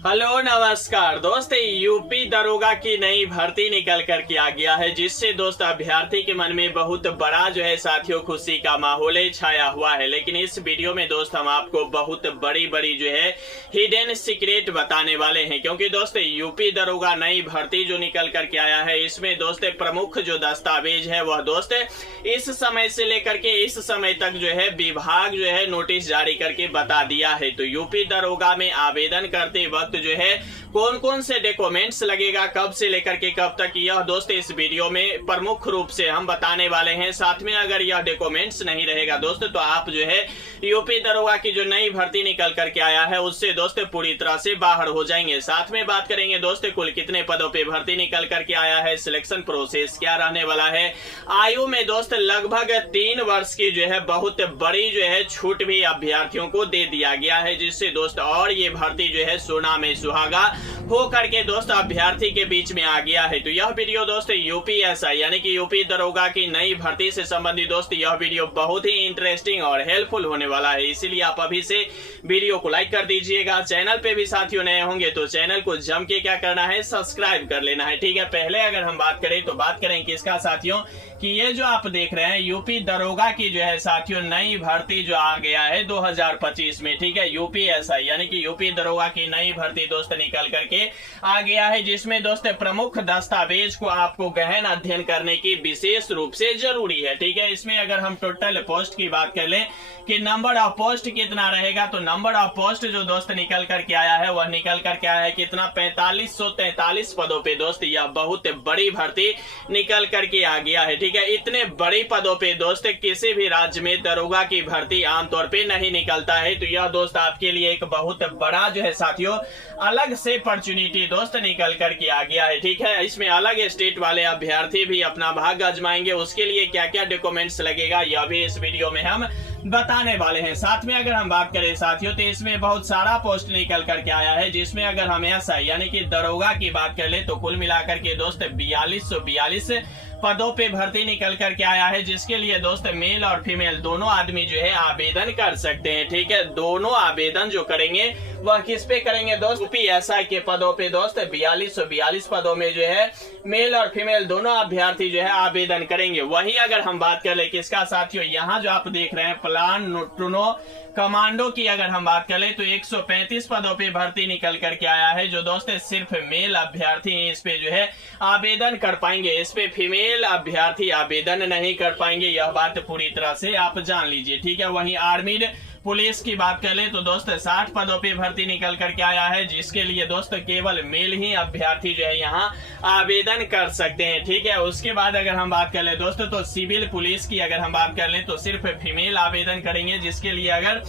Hello नमस्कार दोस्त, UP दरोगा की नई भर्ती निकल कर के आ गया है, जिससे दोस्त अभ्यर्थी के मन में बहुत बड़ा जो है साथियों खुशी का माहौल छाया हुआ है। लेकिन इस वीडियो में दोस्त हम आपको बहुत बड़ी जो है हिडन सीक्रेट बताने वाले हैं, क्योंकि दोस्त यूपी दरोगा नई भर्ती जो निकल कर के आया है, इसमें दोस्त प्रमुख जो दस्तावेज है वह दोस्त इस समय से लेकर के इस समय तक जो है विभाग जो है नोटिस जारी करके बता दिया है। तो यूपी दरोगा में आवेदन करते वक्त जो है कौन कौन से डॉक्यूमेंट्स लगेगा, कब से लेकर के कब तक, यह दोस्त इस वीडियो में प्रमुख रूप से हम बताने वाले हैं। साथ में अगर यह डॉक्यूमेंट्स नहीं रहेगा दोस्त तो आप जो है यूपी दरोगा की जो नई भर्ती निकल करके आया है उससे दोस्त पूरी तरह से बाहर हो जाएंगे। साथ में बात करेंगे दोस्त कुल कितने पदों पे भर्ती निकल करके आया है, सिलेक्शन प्रोसेस क्या रहने वाला है। आयु में दोस्त लगभग 3 वर्ष की जो है बहुत बड़ी जो है छूट भी अभ्यर्थियों को दे दिया गया है, जिससे दोस्त और ये भर्ती जो है सोना में सुहागा हो करके दोस्त अभ्यर्थी के बीच में आ गया है। तो यह वीडियो दोस्त यूपीएसआई यानी कि यूपी दरोगा की नई भर्ती से संबंधित दोस्त यह वीडियो बहुत ही इंटरेस्टिंग और हेल्पफुल होने वाला है, इसीलिए आप अभी से वीडियो को लाइक कर दीजिएगा। चैनल पे भी साथियों नए होंगे तो चैनल को जम के क्या करना है, सब्सक्राइब कर लेना है। ठीक है, पहले अगर हम बात करें तो बात करें किसका साथियों कि ये जो आप देख रहे हैं यूपी दरोगा की जो है साथियों नई भर्ती जो आ गया है 2025 में। ठीक है, यूपीएसआई यानी कि यूपी दरोगा की नई भर्ती दोस्त निकल करके आ गया है, जिसमें दोस्त प्रमुख दस्तावेज को आपको गहन अध्ययन करने की विशेष रूप से जरूरी है। ठीक है, इसमें अगर हम टोटल पोस्ट की बात कर लें कि नंबर ऑफ पोस्ट कितना रहेगा, तो नंबर ऑफ पोस्ट जो दोस्त निकल करके आया है वह निकल करके आया है कितना, 4543 पदों पे दोस्त यह बहुत बड़ी भर्ती निकल करके आ गया है। ठीक है, इतने बड़े पदों पे दोस्त किसी भी राज्य में दरोगा की भर्ती आमतौर पे नहीं निकलता है। तो यह दोस्त आपके लिए एक बहुत बड़ा जो है साथियों अलग से अपॉर्चुनिटी दोस्त निकल करके आ गया है। ठीक है, इसमें अलग स्टेट वाले अभ्यर्थी भी अपना भाग्य आजमाएंगे, उसके लिए क्या क्या डॉक्यूमेंट्स लगेगा यह भी इस वीडियो में हम बताने वाले हैं। साथ में अगर हम बात करें साथियों तो इसमें बहुत सारा पोस्ट निकल करके आया है, जिसमें अगर हम ऐसा यानी कि दरोगा की बात कर ले तो कुल मिलाकर के दोस्त 4242 पदों पे भर्ती निकल करके आया है, जिसके लिए दोस्त मेल और फीमेल दोनों आदमी जो है आवेदन कर सकते हैं। ठीक है, दोनों आवेदन जो करेंगे वह किस पे करेंगे दोस्त, यूपीएसआई के पदों पे दोस्त 4242 पदों में जो है मेल और फीमेल दोनों अभ्यर्थी जो है आवेदन करेंगे। वही अगर हम बात कर ले किसका साथियों, यहाँ जो आप देख रहे हैं प्लान न्यूट्रिनो कमांडो की अगर हम बात करें तो 135 पदों पे भर्ती निकल करके आया है, जो दोस्त सिर्फ मेल अभ्यर्थी इस पे जो है आवेदन कर पाएंगे, इस पे फीमेल अभ्यर्थी आवेदन नहीं कर पाएंगे, यह बात पूरी तरह से आप जान लीजिए। ठीक है, वहीं आर्मीड पुलिस की बात कर ले तो दोस्त 60 पदों पे भर्ती निकल करके आया है, जिसके लिए दोस्त केवल मेल ही अभ्यर्थी जो है यहाँ आवेदन कर सकते हैं। ठीक है, उसके बाद अगर हम बात कर ले दोस्तों तो सिविल पुलिस की अगर हम बात कर ले तो सिर्फ फीमेल आवेदन करेंगे, जिसके लिए अगर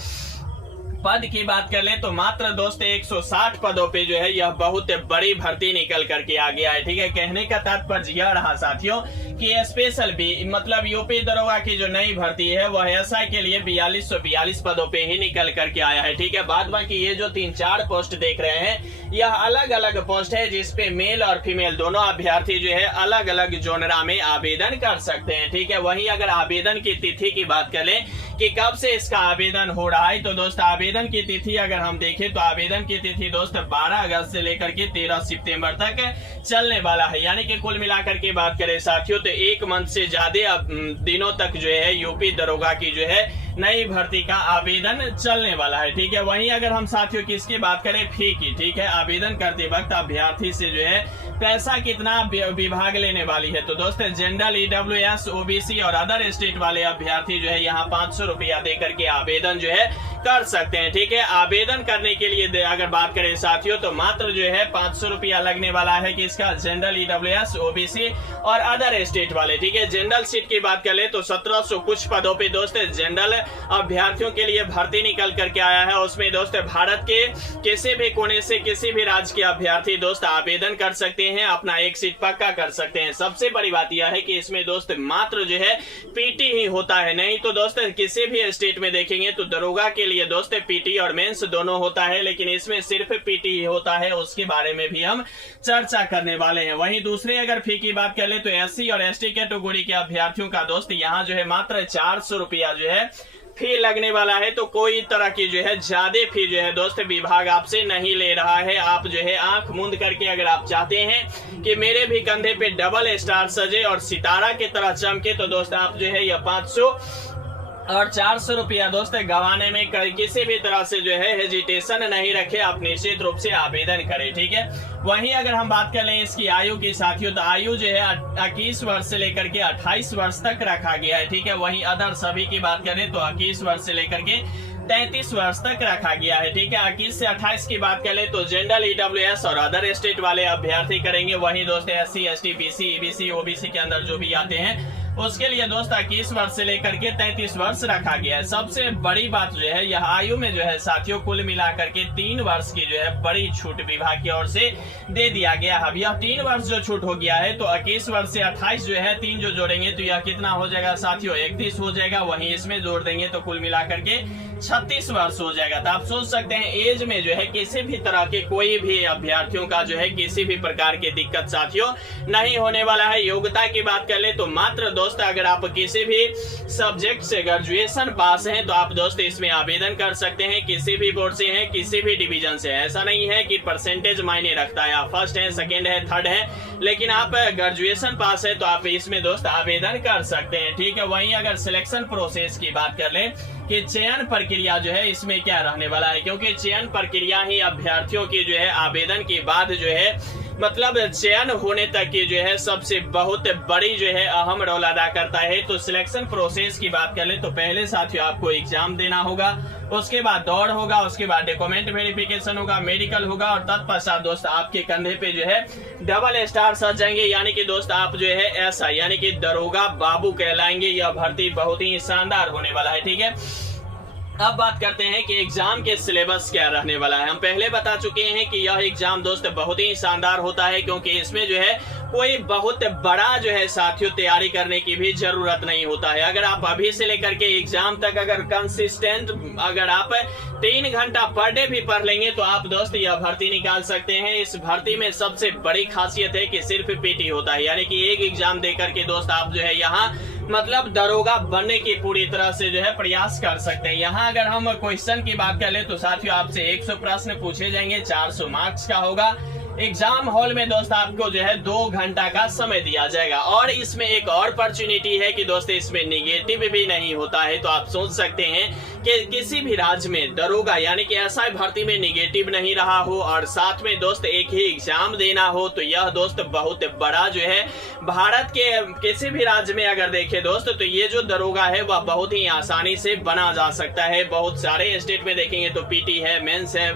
पद की बात कर ले तो मात्र दोस्त 160 पदों पे जो है यह बहुत बड़ी भर्ती निकल करके आ गया है। ठीक है, कहने का तात्पर्य यह रहा साथियों कि स्पेशल भी मतलब यूपी दरोगा की जो नई भर्ती है वह एसआई के लिए 4242 पदों पे ही निकल करके आया है। ठीक है, बाद बाकी ये जो 3-4 पोस्ट देख रहे हैं यह अलग अलग पोस्ट है, जिसपे मेल और फीमेल दोनों अभ्यर्थी जो है अलग अलग जोनरा में आवेदन कर सकते हैं। ठीक है, वही अगर आवेदन की तिथि की बात करें कि कब से इसका आवेदन हो रहा है तो दोस्त आवेदन की तिथि अगर हम देखें तो आवेदन की तिथि दोस्त 12 अगस्त से लेकर के 13 सितंबर तक चलने वाला है। यानी कि कुल मिलाकर के बात करें साथियों तो 1 मंथ से ज्यादा दिनों तक जो है यूपी दरोगा की जो है नई भर्ती का आवेदन चलने वाला है। ठीक है, वहीं अगर हम साथियों किसकी बात करें, फी की। ठीक है, आवेदन करते वक्त अभ्यर्थी से जो है पैसा कितना विभाग लेने वाली है, तो दोस्त जनरल ईडब्ल्यूएस ओबीसी और अदर स्टेट वाले अभ्यर्थी जो है यहाँ 500 रुपया दे करके आवेदन जो है कर सकते हैं। ठीक है, आवेदन करने के लिए अगर बात करें साथियों तो मात्र जो है 500 रुपया लगने वाला है कि इसका जनरल ईडब्ल्यूएस ओबीसी और अदर स्टेट वाले। ठीक है, जनरल सीट की बात कर ले तो 1700 कुछ पदों पे दोस्त जनरल अभ्यर्थियों के लिए भर्ती निकल करके आया है। उसमें दोस्त भारत के किसी भी कोने से किसी भी राज्य के अभ्यर्थी दोस्त आवेदन कर सकते हैं, अपना एक सीट पक्का कर सकते हैं। सबसे बड़ी बात यह है कि इसमें दोस्त मात्र जो है पीटी ही होता है, नहीं तो दोस्त किसी भी स्टेट में देखेंगे तो दरोगा के लिए दोस्त पीटी और मेंस दोनों होता है, लेकिन इसमें सिर्फ पीटी ही होता है, उसके बारे में भी हम चर्चा करने वाले हैं। वहीं दूसरे अगर फी की बात कर ले तो एससी और एसटी कैटेगरी के अभ्यर्थियों का दोस्त यहाँ जो है मात्र 400 रुपया जो है फी लगने वाला है, तो कोई तरह की जो है ज्यादा फी जो है दोस्त विभाग आपसे नहीं ले रहा है। आप जो है आंख मूंद करके अगर आप चाहते हैं कि मेरे भी कंधे पे डबल स्टार सजे और सितारा की तरह चमके, तो दोस्त आप जो है यह 500 और 400 रुपया दोस्त गंवाने में किसी भी तरह से जो है हेजिटेशन नहीं रखे, आप निश्चित रूप से आवेदन करें, ठीक है। वहीं अगर हम बात कर लें इसकी आयु की साथियों, तो आयु जो है 21 वर्ष से लेकर के 28 वर्ष तक रखा गया है, ठीक है। वहीं अदर सभी की बात करें तो 21 वर्ष से लेकर के 33 वर्ष तक रखा गया है, ठीक है। 21 से 28 की बात करें तो जनरल, ईडब्ल्यूएस और अदर स्टेट वाले अभ्यर्थी करेंगे। वहीं दोस्त SC ST BC EBC OBC के अंदर जो भी आते हैं उसके लिए दोस्त 21 वर्ष से लेकर के 33 वर्ष रखा गया है। सबसे बड़ी बात जो है यह आयु में जो है साथियों कुल मिलाकर के 3 वर्ष की जो है बड़ी छूट विभाग की ओर से दे दिया गया है। अब यह 3 वर्ष जो छूट हो गया है, तो 21 वर्ष से 28 जो है 3 जो जोड़ेंगे तो यह कितना हो जाएगा साथियों, 31 हो जाएगा। वहीं इसमें जोड़ देंगे तो कुल मिलाकर के 36 वर्ष हो जाएगा। तो आप सोच सकते हैं एज में जो है किसी भी तरह के कोई भी अभ्यर्थियों का जो है किसी भी प्रकार की दिक्कत साथियों नहीं होने वाला है। योग्यता की बात कर ले तो मात्र दोस्त अगर आप किसी भी सब्जेक्ट से ग्रेजुएशन पास हैं तो आप दोस्त इसमें आवेदन कर सकते हैं। किसी भी बोर्ड से हैं, किसी भी डिवीजन से, ऐसा नहीं है कि परसेंटेज मायने रखता है, आप फर्स्ट है, सेकंड है, थर्ड है, लेकिन आप ग्रेजुएशन पास है तो आप इसमें दोस्त आवेदन कर सकते हैं, ठीक है। वहीं अगर सिलेक्शन प्रोसेस की बात कर ले कि चयन प्रक्रिया जो है इसमें क्या रहने वाला है, क्योंकि चयन प्रक्रिया ही अभ्यर्थियों की जो है आवेदन के बाद जो है मतलब चयन होने तक की जो है सबसे बहुत बड़ी जो है अहम रोल अदा करता है। तो सिलेक्शन प्रोसेस की बात कर ले तो पहले साथियों आपको एग्जाम देना होगा, उसके बाद दौड़ होगा, उसके बाद डॉक्यूमेंट वेरिफिकेशन होगा, मेडिकल होगा और तत्पश्चात दोस्त आपके कंधे पे जो है डबल स्टार सज जाएंगे, यानी कि दोस्त आप जो है ऐसा यानी कि दरोगा बाबू कहलाएंगे। यह भर्ती बहुत ही शानदार होने वाला है, ठीक है। अब बात करते हैं कि एग्जाम के सिलेबस क्या रहने वाला है। हम पहले बता चुके हैं कि यह एग्जाम दोस्त बहुत ही शानदार होता है, क्योंकि इसमें जो है कोई बहुत बड़ा जो है साथियों तैयारी करने की भी जरूरत नहीं होता है। अगर आप अभी से लेकर के एग्जाम तक अगर कंसिस्टेंट अगर आप 3 घंटा पर डे भी पढ़ लेंगे तो आप दोस्त यह भर्ती निकाल सकते हैं। इस भर्ती में सबसे बड़ी खासियत है कि सिर्फ पीटी होता है, यानी कि एक एग्जाम देकर के दोस्त आप जो है यहाँ मतलब दरोगा बनने की पूरी तरह से जो है प्रयास कर सकते हैं। यहाँ अगर हम क्वेश्चन की बात कर ले तो साथियों आपसे 100 प्रश्न पूछे जाएंगे, 400 मार्क्स का होगा। एग्जाम हॉल में दोस्त आपको जो है 2 घंटा का समय दिया जाएगा। और इसमें एक और अपॉर्चुनिटी है कि दोस्त इसमें निगेटिव भी नहीं होता है। तो आप सोच सकते हैं कि किसी भी राज्य में दरोगा यानी कि एसआई भर्ती में निगेटिव नहीं रहा हो और साथ में दोस्त एक ही एग्जाम देना हो, तो यह दोस्त बहुत बड़ा जो है भारत के किसी भी राज्य में अगर देखे दोस्त तो ये जो दरोगा है वह बहुत ही आसानी से बना जा सकता है। बहुत सारे स्टेट में देखेंगे तो पीटी है, मेंस है,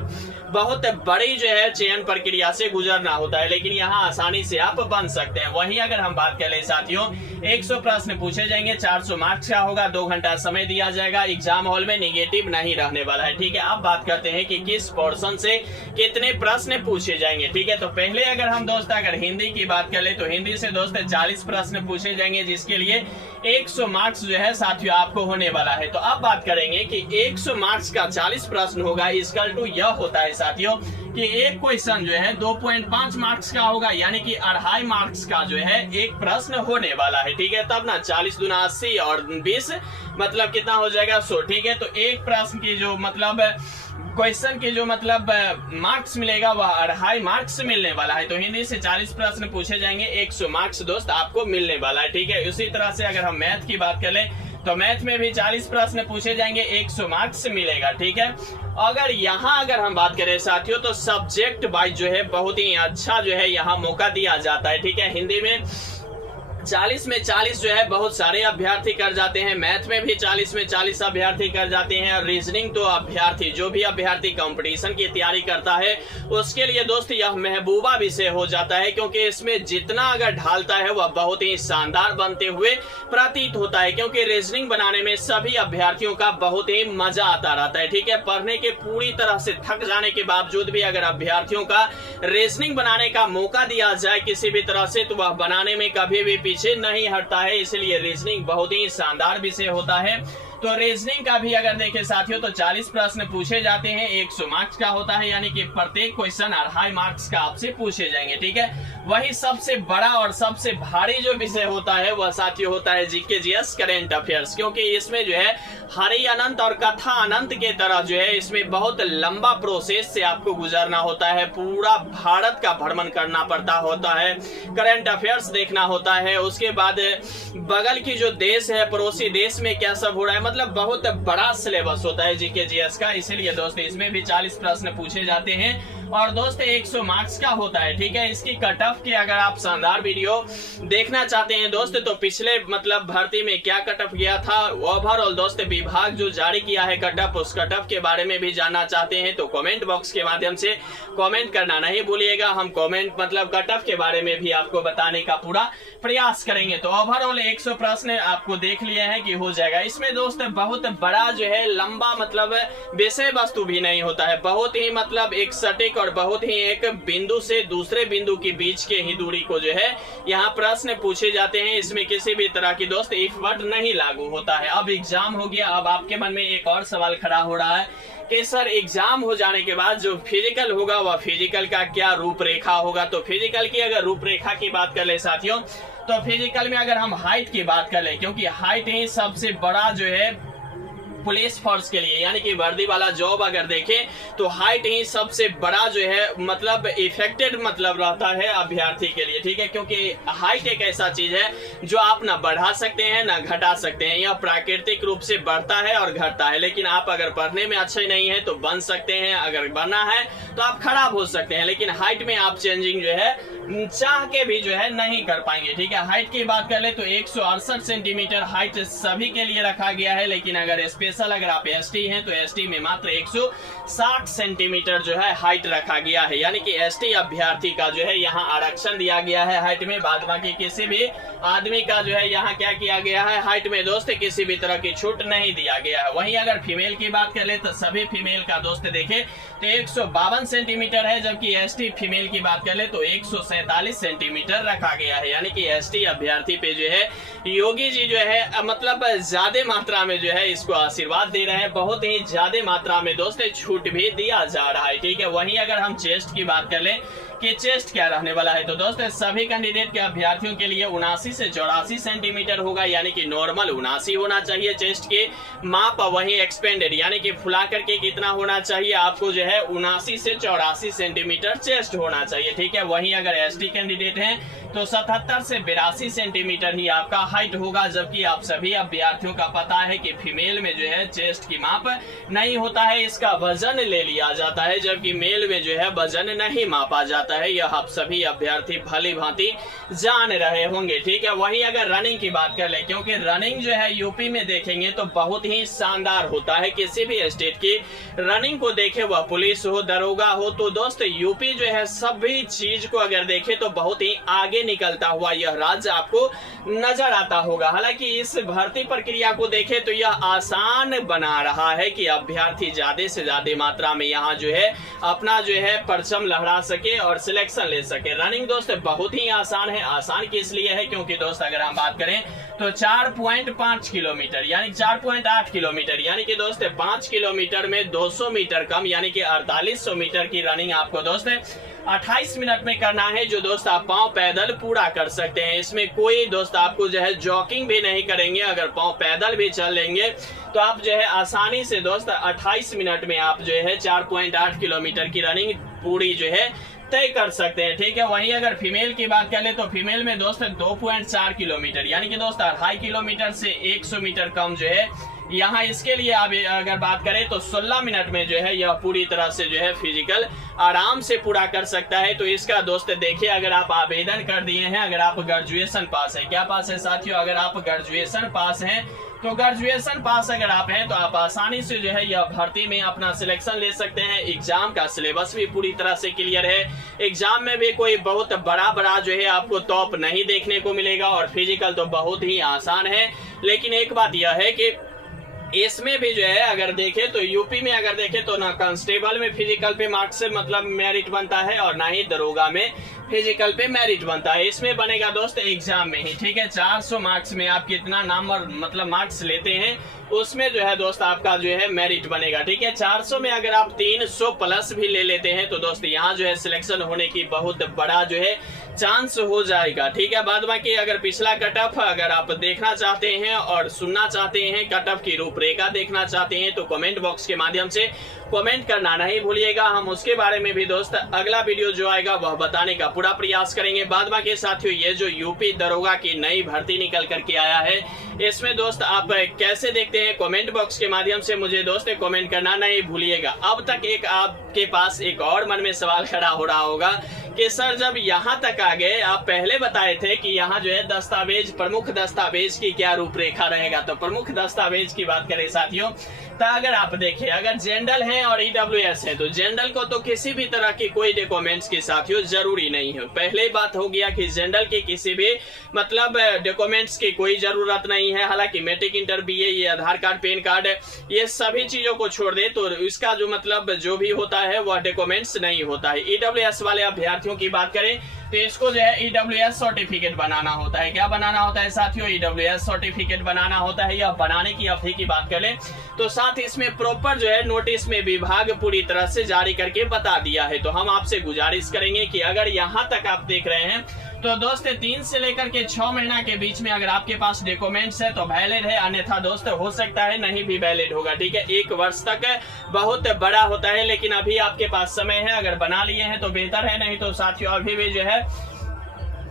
बहुत बड़ी जो है चयन प्रक्रिया से गुजरना होता है, लेकिन यहाँ आसानी से आप बन सकते हैं। वहीं अगर हम बात करें साथियों 100 प्रश्न पूछे जाएंगे, 400 मार्क्स का होगा, 2 घंटा समय दिया जाएगा। एग्जाम हॉल में निगेटिव नहीं रहने वाला है, ठीक है। अब बात करते हैं कि किस पोर्शन से कितने प्रश्न पूछे जाएंगे, ठीक है। तो पहले अगर हम दोस्त अगर हिंदी की बात कर ले तो हिंदी से दोस्त 40 प्रश्न पूछे जाएंगे, जिसके लिए 100 मार्क्स जो है साथियों आपको होने वाला है। तो अब बात करेंगे कि 100 मार्क्स का 40 प्रश्न होगा, इसका टू यह होता है साथियों कि एक क्वेश्चन जो है 2.5 मार्क्स का होगा, यानी कि 2.5 मार्क्स का जो है एक प्रश्न होने वाला है, ठीक है। तब ना 40 दूना 80 और 20 मतलब कितना हो जाएगा 100, ठीक है। तो एक प्रश्न की जो मतलब क्वेश्चन के जो मतलब मार्क्स मिलेगा वह 2.5 मार्क्स मिलने वाला है। तो हिंदी से 40 प्रश्न पूछे जाएंगे, 100 मार्क्स दोस्त आपको मिलने वाला है, ठीक है। उसी तरह से अगर हम मैथ की बात कर लें तो मैथ में भी 40 प्रश्न पूछे जाएंगे, 100 मार्क्स मिलेगा, ठीक है। अगर हम बात करें साथियों तो सब्जेक्ट वाइज जो है बहुत ही अच्छा जो है यहाँ मौका दिया जाता है, ठीक है। हिंदी में 40 में 40 जो है बहुत सारे अभ्यर्थी कर जाते हैं, मैथ में भी 40 में 40 अभ्यर्थी कर जाते हैं, और रीजनिंग तो अभ्यर्थी जो भी अभ्यर्थी कंपटीशन की तैयारी करता है उसके लिए दोस्त यह महबूबा विषय हो जाता है, क्योंकि इसमें जितना अगर ढालता है वह बहुत ही शानदार बनते हुए प्रतीत होता है, क्योंकि रीजनिंग बनाने में सभी अभ्यर्थियों का बहुत ही मजा आता रहता है, ठीक है। पढ़ने के पूरी तरह से थक जाने के बावजूद भी अगर अभ्यर्थियों का रीजनिंग बनाने का मौका दिया जाए किसी भी तरह से तो वह बनाने में कभी भी पीछे नहीं हटता है, इसलिए रीजनिंग बहुत ही शानदार विषय होता है। तो रीजनिंग का भी अगर देखें साथियों तो 40 प्रश्न पूछे जाते हैं, 100 मार्क्स का होता है, यानी कि प्रत्येक क्वेश्चन 2.5 मार्क्स का आपसे पूछे जाएंगे। ठीक है, वही सबसे बड़ा और सबसे भारी जो विषय होता है वह साथियों होता है जीके जीएस करेंट अफेयर्स, क्योंकि इसमें जो है हरि अनंत और कथा अनंत के तरह जो है इसमें बहुत लंबा प्रोसेस से आपको गुजरना होता है, पूरा भारत का भ्रमण करना पड़ता होता है, करंट अफेयर्स देखना होता है, उसके बाद बगल की जो देश है पड़ोसी देश में क्या सब हो रहा है, मतलब बहुत बड़ा सिलेबस होता है जीके जीएस का। इसीलिए दोस्त इसमें भी 40 प्रश्न पूछे जाते हैं और दोस्त 100 मार्क्स का होता है। ठीक है, इसकी कट ऑफ की अगर आप शानदार वीडियो देखना चाहते हैं दोस्त तो पिछले मतलब भर्ती में क्या कट ऑफ गया था ओवरऑल दोस्त विभाग जो जारी किया है कट ऑफ, उस कट ऑफ के बारे में भी जानना चाहते हैं तो कमेंट बॉक्स के माध्यम से कमेंट करना नहीं भूलिएगा। हम कमेंट मतलब कट ऑफ के बारे में भी आपको बताने का पूरा प्रयास करेंगे। तो ओवरऑल 100 प्रश्न आपको देख लिए हैं कि हो जाएगा। इसमें दोस्त बहुत बड़ा जो है लंबा मतलब विषय वस्तु भी नहीं होता है, बहुत ही मतलब एक सटीक और बहुत ही एक बिंदु से दूसरे बिंदु के बीच के ही दूरी को जो है यहाँ प्रश्न पूछे जाते हैं। इसमें किसी भी तरह की दोस्त इफ वर्ड नहीं लागू होता है। अब एग्जाम हो गया, अब आपके मन में एक और सवाल खड़ा हो रहा है कि सर एग्जाम हो जाने के बाद जो फिजिकल होगा वह फिजिकल का क्या रूपरेखा होगा। तो फिजिकल की अगर रूपरेखा की बात कर ले साथियों तो फिजिकल में अगर हम हाइट की बात कर ले, क्योंकि हाइट ही सबसे बड़ा जो है पुलिस फोर्स के लिए यानी कि वर्दी वाला जॉब अगर देखें तो हाइट ही सबसे बड़ा जो है मतलब इफेक्टेड मतलब रहता है अभ्यर्थी के लिए। ठीक है, क्योंकि हाइट एक ऐसा चीज है जो आप ना बढ़ा सकते हैं ना घटा सकते हैं, यह प्राकृतिक रूप से बढ़ता है और घटता है। लेकिन आप अगर पढ़ने में अच्छे नहीं है तो बन सकते हैं, अगर बनना है तो आप खराब हो सकते हैं, लेकिन हाइट में आप चेंजिंग जो है चाह के भी जो है नहीं कर पाएंगे। ठीक है, हाइट की बात कर ले तो 168 सेंटीमीटर हाइट सभी के लिए रखा गया है, लेकिन अगर स्पेशल अगर आप एसटी हैं तो एसटी में मात्र 160 सेंटीमीटर जो है हाइट रखा गया है, यानी कि एसटी अभ्यर्थी का जो है यहाँ आरक्षण दिया गया है हाइट में। बाद बाकी किसी भी आदमी का जो है यहाँ क्या किया गया है हाइट में दोस्त किसी भी तरह की छूट नहीं दिया गया है। वहीं अगर फीमेल की बात कर ले तो सभी फीमेल का दोस्त देखे तो 152 सेंटीमीटर है, जबकि एसटी फीमेल की बात कर ले तो 147 सेंटीमीटर रखा गया है, यानी कि एसटी अभ्यर्थी पे जो है योगी जी जो है मतलब ज्यादा मात्रा में जो है इसको आशीर्वाद दे रहे हैं, बहुत ही ज्यादा मात्रा में दोस्त छूट भी दिया जा रहा है। ठीक है, वहीं अगर हम चेस्ट की बात कर ले कि चेस्ट क्या रहने वाला है तो दोस्त सभी कैंडिडेट के अभ्यर्थियों के लिए 79 से 84 सेंटीमीटर होगा, यानी कि नॉर्मल 79 होना चाहिए चेस्ट के माप। वहीं एक्सपेंडेड यानी कि फुला करके कितना होना चाहिए आपको जो है 79 से 84 सेंटीमीटर चेस्ट होना चाहिए। ठीक है, वहीं अगर एसटी कैंडिडेट हैं तो 77 से 82 सेंटीमीटर ही आपका हाइट होगा, जबकि आप सभी अभ्यर्थियों का पता है कि फीमेल में जो है चेस्ट की माप नहीं होता है, इसका वजन ले लिया जाता है, जबकि मेल में जो है वजन नहीं मापा जाता है। यह आप सभी अभ्यर्थी भली भांति जान रहे होंगे। ठीक है, वही अगर रनिंग की बात कर ले, क्योंकि रनिंग जो है यूपी में देखेंगे तो बहुत ही शानदार होता है, किसी भी स्टेट की रनिंग को देखे वह पुलिस हो दरोगा हो तो दोस्त यूपी जो है सभी चीज को अगर देखे तो बहुत ही आगे निकलता हुआ यह राज्य आपको नजर आता होगा। हालांकि इस भर्ती प्रक्रिया को देखे तो यह आसान बना रहा है कि अभ्यर्थी ज्यादा से ज्यादा मात्रा में यहाँ जो है अपना जो है परचम लहरा सके और सिलेक्शन ले सके। रनिंग दोस्त बहुत ही आसान है, आसान किस लिए है क्योंकि दोस्त अगर हम बात करें तो 4.5 किलोमीटर यानी 4.8 किलोमीटर यानी कि दोस्त 5 किलोमीटर में 200 मीटर कम यानी कि 4800 मीटर की रनिंग आपको दोस्त 28 मिनट में करना है, जो दोस्त आप पांव पैदल पूरा कर सकते हैं। इसमें कोई दोस्त आपको जो है जॉगिंग भी नहीं करेंगे, अगर पांव पैदल भी चल लेंगे तो आप जो है आसानी से दोस्त 28 मिनट में आप जो है 4.8 किलोमीटर की रनिंग पूरी जो है तय कर सकते हैं। ठीक है, वहीं अगर फीमेल की बात कर ले तो फीमेल में दोस्त 2.4 किलोमीटर यानी कि दोस्त 2.5 किलोमीटर से 100 मीटर कम जो है यहाँ इसके लिए आप अगर बात करें तो 16 मिनट में जो है यह पूरी तरह से जो है फिजिकल आराम से पूरा कर सकता है। तो इसका दोस्त देखिए अगर आप आवेदन कर दिए हैं, अगर आप ग्रेजुएशन पास है, क्या पास है साथियों, अगर आप ग्रेजुएशन पास हैं तो ग्रेजुएशन पास अगर आप हैं तो आप आसानी से जो है यह भर्ती में अपना सिलेक्शन ले सकते हैं। एग्जाम का सिलेबस भी पूरी तरह से क्लियर है, एग्जाम में भी कोई बहुत बड़ा जो है आपको टॉप नहीं देखने को मिलेगा और फिजिकल तो बहुत ही आसान है। लेकिन एक बात यह है कि इसमें भी जो है अगर देखें तो यूपी में अगर देखें तो ना कांस्टेबल में फिजिकल पे मार्क्स से मतलब मेरिट बनता है और ना ही दरोगा में फिजिकल पे मेरिट बनता है। इसमें बनेगा दोस्त एग्जाम में ही। ठीक है, 400 मार्क्स में आप कितना नंबर मतलब मार्क्स लेते हैं उसमें जो है दोस्त आपका जो है मेरिट बनेगा। ठीक है, 400 में अगर आप 300 प्लस भी ले लेते हैं तो दोस्त यहाँ जो है सिलेक्शन होने की बहुत बड़ा जो है चांस हो जाएगा। ठीक है, बाद बाकी अगर पिछला कट ऑफ अगर आप देखना चाहते हैं और सुनना चाहते हैं, कट ऑफ की रूपरेखा देखना चाहते हैं, तो कमेंट बॉक्स के माध्यम से कमेंट करना नहीं भूलिएगा। हम उसके बारे में भी दोस्त अगला वीडियो जो आएगा वह बताने का पूरा प्रयास करेंगे। बाद बाकी साथियों, ये जो यूपी दरोगा की नई भर्ती निकल करके आया है, इसमें दोस्त आप कैसे देखते हैं, कमेंट बॉक्स के माध्यम से मुझे दोस्त कमेंट करना नहीं भूलिएगा। अब तक एक आपके पास एक और मन में सवाल खड़ा हो रहा होगा कि सर जब यहाँ तक आ गए, आप पहले बताए थे कि यहाँ जो है दस्तावेज, प्रमुख दस्तावेज की क्या रूपरेखा रहेगा। तो प्रमुख दस्तावेज की बात करें साथियों, तो अगर आप देखें, अगर जनरल है और ईडब्ल्यूएस है तो जनरल को तो किसी भी तरह की कोई डॉक्यूमेंट्स की साथियों जरूरी नहीं है। पहले बात हो गया कि जनरल के किसी भी मतलब डॉक्यूमेंट्स की कोई जरूरत नहीं है। हालांकि मैट्रिक, इंटर, बीए, ये आधार कार्ड, पैन कार्ड, ये सभी चीजों को छोड़ दे तो इसका जो मतलब जो भी होता है वह डॉक्यूमेंट्स नहीं होता है। ईडब्ल्यूएस वाले अभ्यर्थियों की बात करें तो इसको जो है ईडब्ल्यूएस सर्टिफिकेट बनाना होता है। क्या बनाना होता है साथियों? ईडब्ल्यूएस सर्टिफिकेट बनाना होता है। यह बनाने की अवधि की बात करें तो साथ इसमें प्रॉपर जो है नोटिस में विभाग पूरी तरह से जारी करके बता दिया है। तो हम आपसे गुजारिश करेंगे कि अगर यहाँ तक आप देख रहे हैं तो दोस्त 3 से लेकर के 6 महीना के बीच में अगर आपके पास डॉक्यूमेंट्स है तो वैलिड है, अन्यथा दोस्त हो सकता है नहीं भी वैलिड होगा। ठीक है, 1 वर्ष तक बहुत बड़ा होता है, लेकिन अभी आपके पास समय है, अगर बना लिए हैं तो बेहतर है, नहीं तो साथियों अभी भी जो है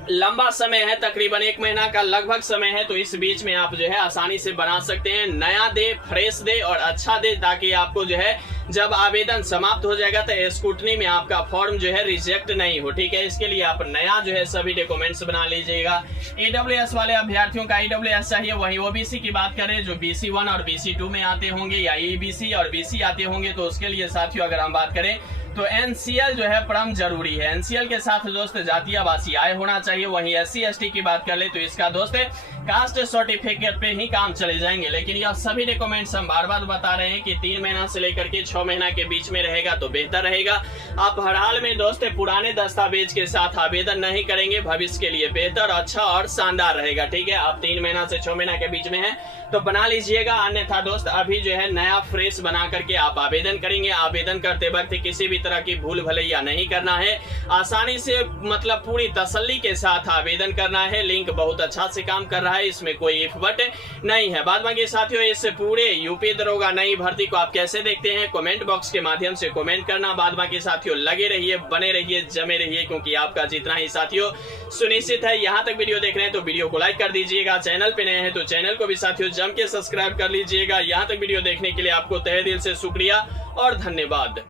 लंबा समय है, तकरीबन 1 महीना का लगभग समय है। तो इस बीच में आप जो है आसानी से बना सकते हैं। नया दे, फ्रेश दे और अच्छा दे, ताकि आपको जो है जब आवेदन समाप्त हो जाएगा तो स्क्रूटनी में आपका फॉर्म जो है रिजेक्ट नहीं हो। ठीक है, इसके लिए आप नया जो है सभी डॉक्यूमेंट्स बना लीजिएगा। ईडब्ल्यूएस वाले अभ्यर्थियों का ईडब्ल्यूएस चाहिए। वहीं ओबीसी की बात करें, जो BC 1 और BC 2 में आते होंगे या EBC और BC आते होंगे, तो उसके लिए साथियों अगर हम बात करें तो NCL जो है परम जरूरी है। NCL के साथ दोस्त जातीय आवासीय आय होना चाहिए। वहीं SC ST की बात कर ले तो इसका दोस्त कास्ट सर्टिफिकेट पे ही काम चले जाएंगे। लेकिन यह सभी डॉक्यूमेंट्स हम बार बार बता रहे हैं कि 3 महीना से लेकर के 6 महीना के बीच में रहेगा तो बेहतर रहेगा। आप हर हाल में दोस्त पुराने दस्तावेज के साथ आवेदन नहीं करेंगे, भविष्य के लिए बेहतर, अच्छा और शानदार रहेगा। ठीक है, आप 3 महीना से 6 महीना के बीच में है तो बना लीजिएगा, अन्यथा दोस्त अभी जो है नया फ्रेश बना करके आप आवेदन करेंगे। आवेदन करते वक्त किसी भी तरह की भूल भलैया नहीं करना है, आसानी से मतलब पूरी तसल्ली के साथ आवेदन करना है। लिंक बहुत अच्छा से काम कर रहा है, इसमें कोई इफ बट नहीं है। बाद बाकी साथियों, इस पूरे यूपी दरोगा नई भर्ती को आप कैसे देखते हैं, कमेंट बॉक्स के माध्यम से कमेंट करना। बाद बाकी साथियों लगे रहिए, बने रहिए, जमे रहिए, क्योंकि आपका जितना ही साथियों सुनिश्चित है। यहाँ तक वीडियो देख रहे हैं तो वीडियो को लाइक कर दीजिएगा, चैनल पे नए हैं तो चैनल को भी साथियों जम के सब्सक्राइब कर लीजिएगा। यहाँ तक वीडियो देखने के लिए आपको तहे दिल से शुक्रिया और धन्यवाद।